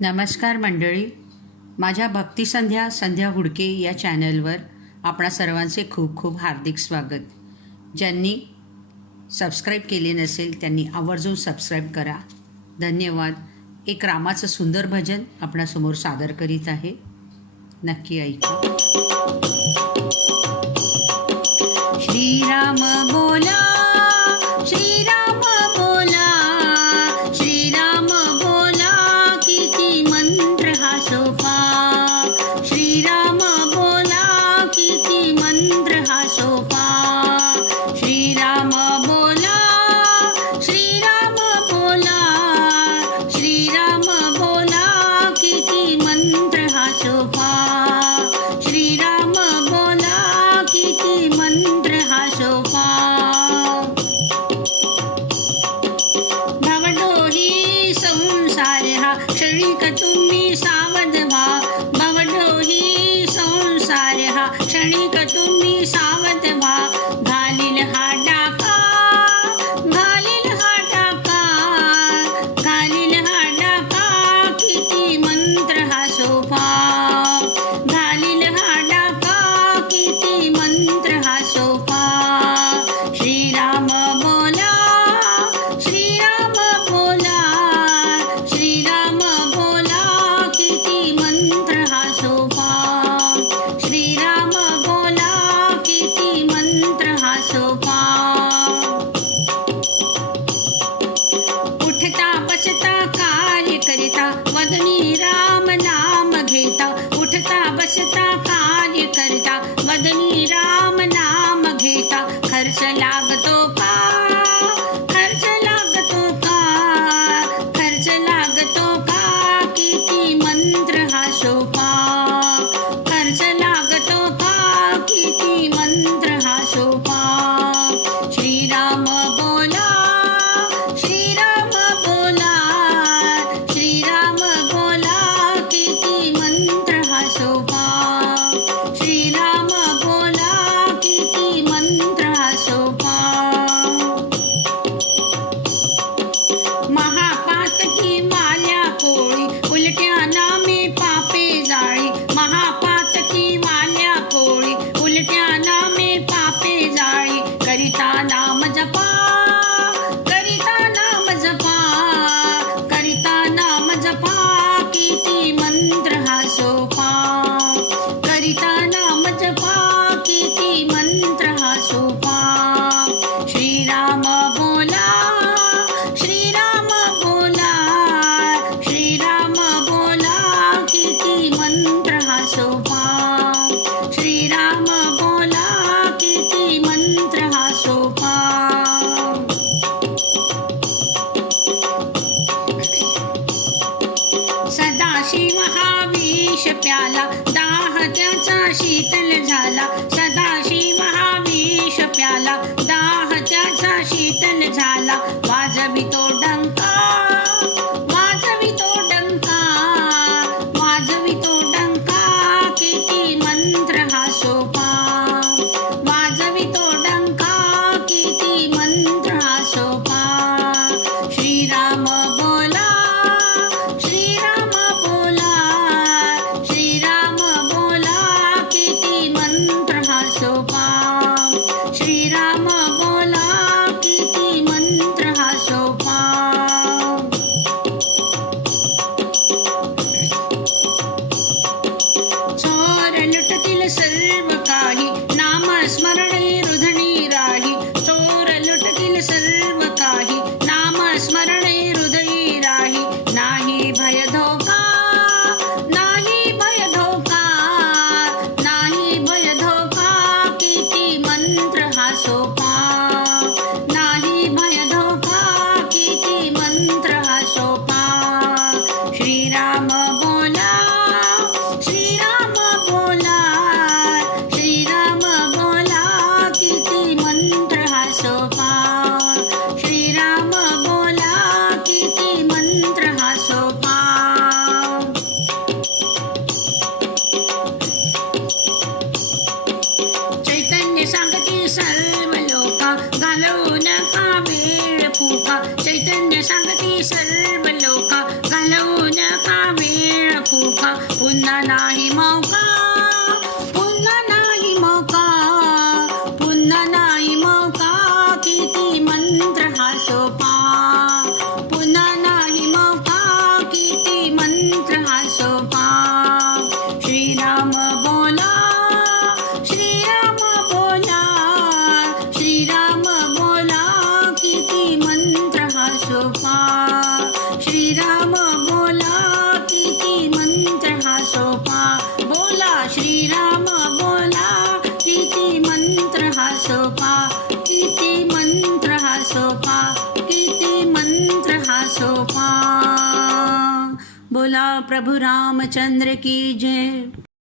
नमस्कार मंडळी. माझ्या भक्तिसंध्या संध्या हुडके या चॅनलवर आपणा सर्वांचे खूप खूप हार्दिक स्वागत. ज्यांनी सबस्क्राईब केले नसेल त्यांनी आवर्जून सबस्क्राईब करा. धन्यवाद. एक रामाचं सुंदर भजन आपणासमोर सादर करीत आहे. नक्की ऐका. क्षणिक तुम्ही साव शिव हा प्याला दाह त्याचा शीतल झाला. सदा शिव हा विष प्याला दाह त्याचा शीतल झाला. सोपा श्रीराम बोला किती मंत्र हा सोपा बोला श्रीराम बोला किती मंत्र हा सोपा किती मंत्र हा सोपा किती मंत्र हा सोपा बोला प्रभु रामचंद्र की जय।